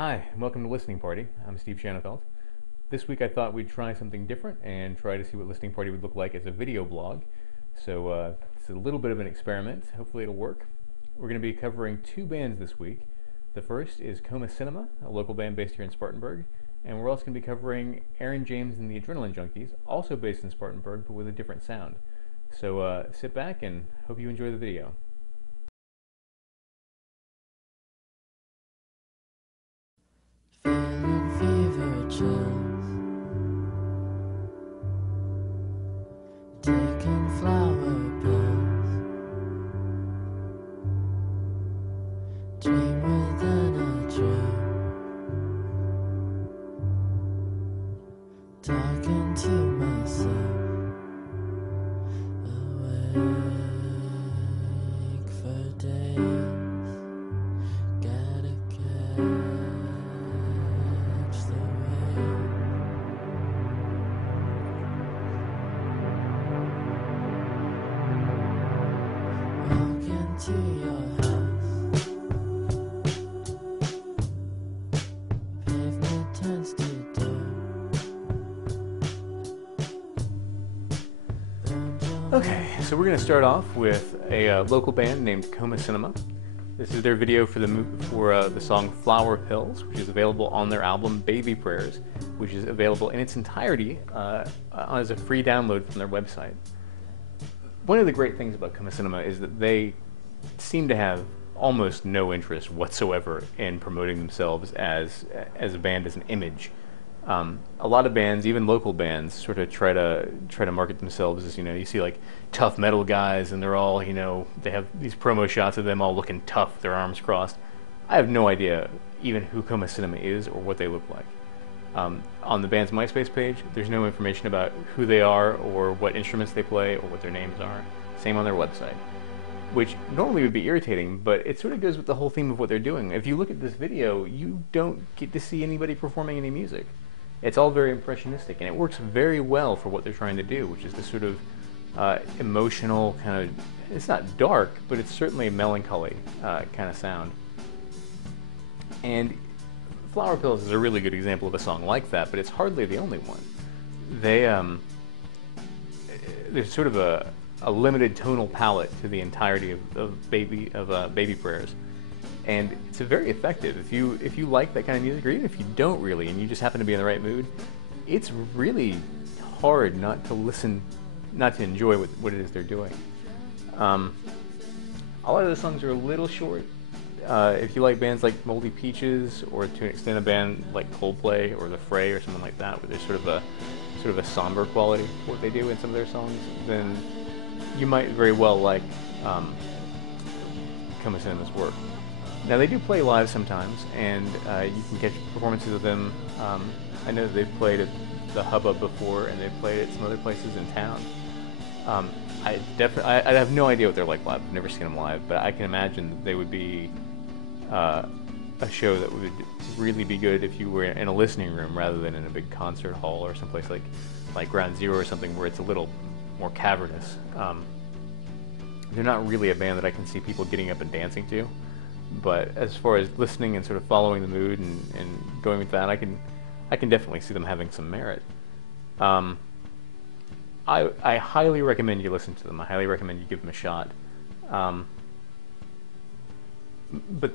Hi, and welcome to Listening Party. I'm Steve Shanafelt. This week I thought we'd try something different and try to see what Listening Party would look like as a video blog. So it's a little bit of an experiment. Hopefully it'll work. We're going to be covering two bands this week. The first is Coma, a local band based here in Spartanburg. And we're also going to be covering Aaron James and the Adrenaline Junkies, also based in Spartanburg, but with a different sound. So sit back and hope you enjoy the video. Feeling fever chills, taking flower pills, dream within a dream, talking to myself, awake for days, gotta catch the wave. Walk into your house, pavement turns to dirt. Okay, so we're going to start off with a local band named Coma. This is their video for the song Flower Pills, which is available on their album Baby Prayers, which is available in its entirety as a free download from their website. One of the great things about Coma is that they seem to have almost no interest whatsoever in promoting themselves as a band, as an image. A lot of bands, even local bands, sort of try to market themselves as, you see like tough metal guys, and they're all, they have these promo shots of them all looking tough, their arms crossed. I have no idea even who Coma is or what they look like. On the band's MySpace page, there's no information about who they are or what instruments they play or what their names are. Same on their website, which normally would be irritating, but it sort of goes with the whole theme of what they're doing. If you look at this video, you don't get to see anybody performing any music. It's all very impressionistic, and it works very well for what they're trying to do, which is this sort of emotional kind of, it's not dark, but it's certainly a melancholy kind of sound. And Flower Pills is a really good example of a song like that, but it's hardly the only one. There's sort of a limited tonal palette to the entirety of Baby Prayers. And it's very effective. If you like that kind of music, or even if you don't really, and you just happen to be in the right mood, it's really hard not to enjoy what it is they're doing. A lot of the songs are a little short. If you like bands like Moldy Peaches, or to an extent a band like Coldplay or The Fray or something like that, where there's sort of a somber quality to what they do in some of their songs, then you might very well like Coma Cinema's work. Now, they do play live sometimes, and you can catch performances of them. I know that they've played at the Hubbub before, and they've played at some other places in town. I have no idea what they're like live. I've never seen them live, but I can imagine that they would be a show that would really be good if you were in a listening room rather than in a big concert hall or someplace like Ground Zero or something where it's a little more cavernous. They're not really a band that I can see people getting up and dancing to. But as far as listening and sort of following the mood and going with that, I can definitely see them having some merit. I highly recommend you listen to them. I highly recommend you give them a shot. But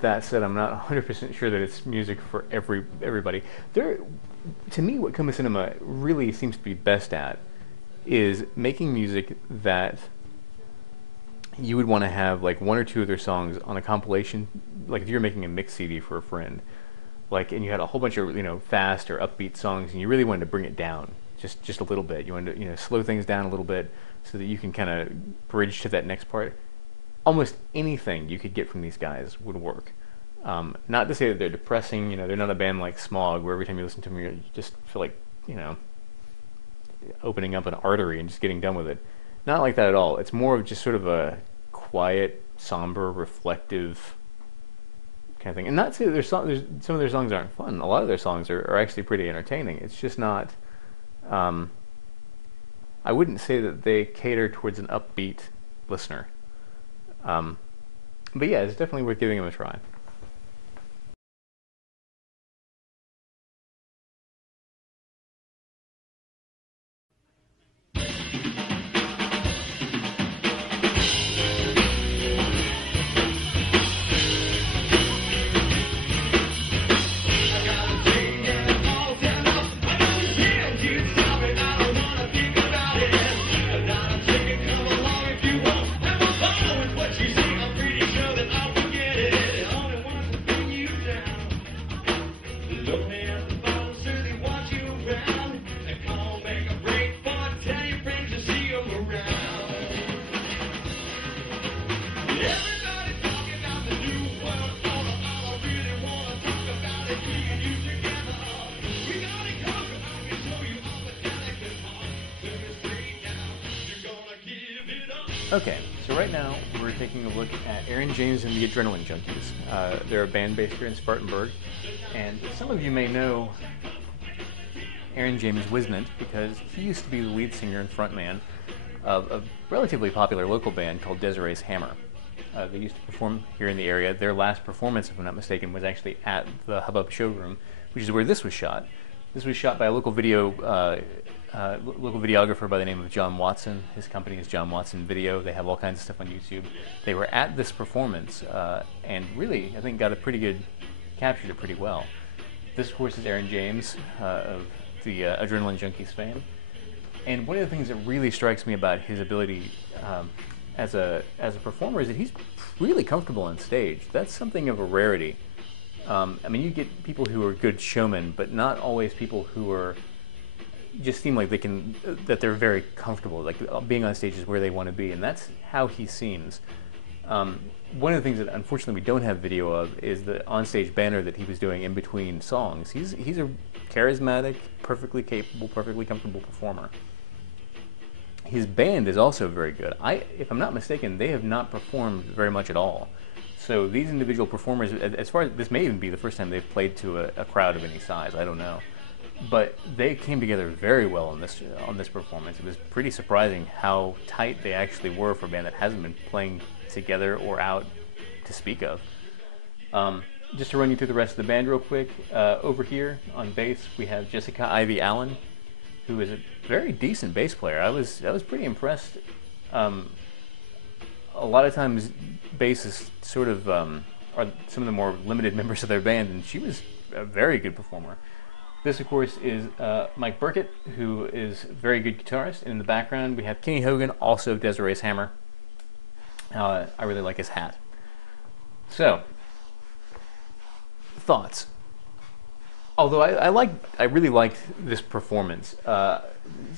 that said, I'm not 100% sure that it's music for everybody. To me, what Coma Cinema really seems to be best at is making music that you would want to have like one or two of their songs on a compilation, like if you're making a mix CD for a friend, and you had a whole bunch of fast or upbeat songs, and you really wanted to bring it down just a little bit. You wanted to slow things down a little bit so that you can kind of bridge to that next part. Almost anything you could get from these guys would work. Not to say that they're depressing. They're not a band like Smog, where every time you listen to them, you just feel like opening up an artery and just getting done with it. Not like that at all. It's more of just sort of a quiet, somber, reflective kind of thing. And not to say that some of their songs aren't fun. A lot of their songs are actually pretty entertaining. It's just not. I wouldn't say that they cater towards an upbeat listener. But yeah, it's definitely worth giving them a try. Okay, so right now we're taking a look at Aaron James and the Adrenaline Junkies. They're a band based here in Spartanburg, and some of you may know Aaron James Wisnant because he used to be the lead singer and frontman of a relatively popular local band called Desiree's Hammer. They used to perform here in the area. Their last performance, if I'm not mistaken, was actually at the Hubbub Showroom, which is where this was shot. This was shot by a local videographer by the name of John Watson. His company is John Watson Video. They have all kinds of stuff on YouTube. They were at this performance and really, I think, captured it pretty well. This, of course, is Aaron James of the Adrenaline Junkies fame. And one of the things that really strikes me about his ability as a performer is that he's really comfortable on stage. That's something of a rarity. I mean, you get people who are good showmen, but not always people who just seem like that they're very comfortable. Like being on stage is where they want to be, and that's how he seems. One of the things that unfortunately we don't have video of is the onstage banner that he was doing in between songs. He's a charismatic, perfectly capable, perfectly comfortable performer. His band is also very good. If I'm not mistaken, they have not performed very much at all. So these individual performers, as far as this may even be the first time they've played to a crowd of any size, I don't know. But they came together very well on this performance. It was pretty surprising how tight they actually were for a band that hasn't been playing together or out to speak of. Just to run you through the rest of the band real quick, over here on bass we have Jessica Ivy Allen, who is a very decent bass player. I was pretty impressed. A lot of times bassists sort of are some of the more limited members of their band, and she was a very good performer. This, of course, is Mike Burkett, who is a very good guitarist. And in the background, we have Kenny Hogan, also of Desiree's Hammer. I really like his hat. So, thoughts. Although I really liked this performance.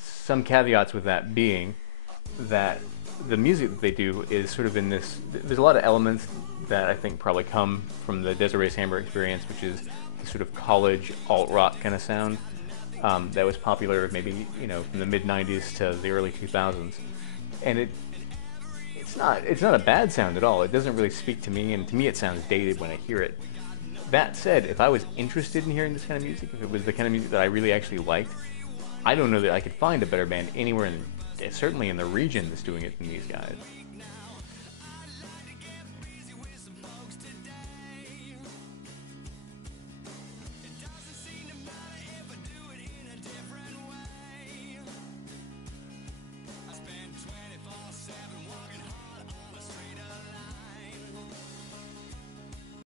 Some caveats with that being that the music that they do is sort of in this. There's a lot of elements that I think probably come from the Desiree's Hammer experience, which is sort of college alt-rock kind of sound that was popular maybe from the mid-90s to the early 2000s, and it's not a bad sound at all. It doesn't really speak to me, and to me it sounds dated when I hear it. That said, if I was interested in hearing this kind of music, if it was the kind of music that I really actually liked, I don't know that I could find a better band anywhere certainly in the region that's doing it than these guys.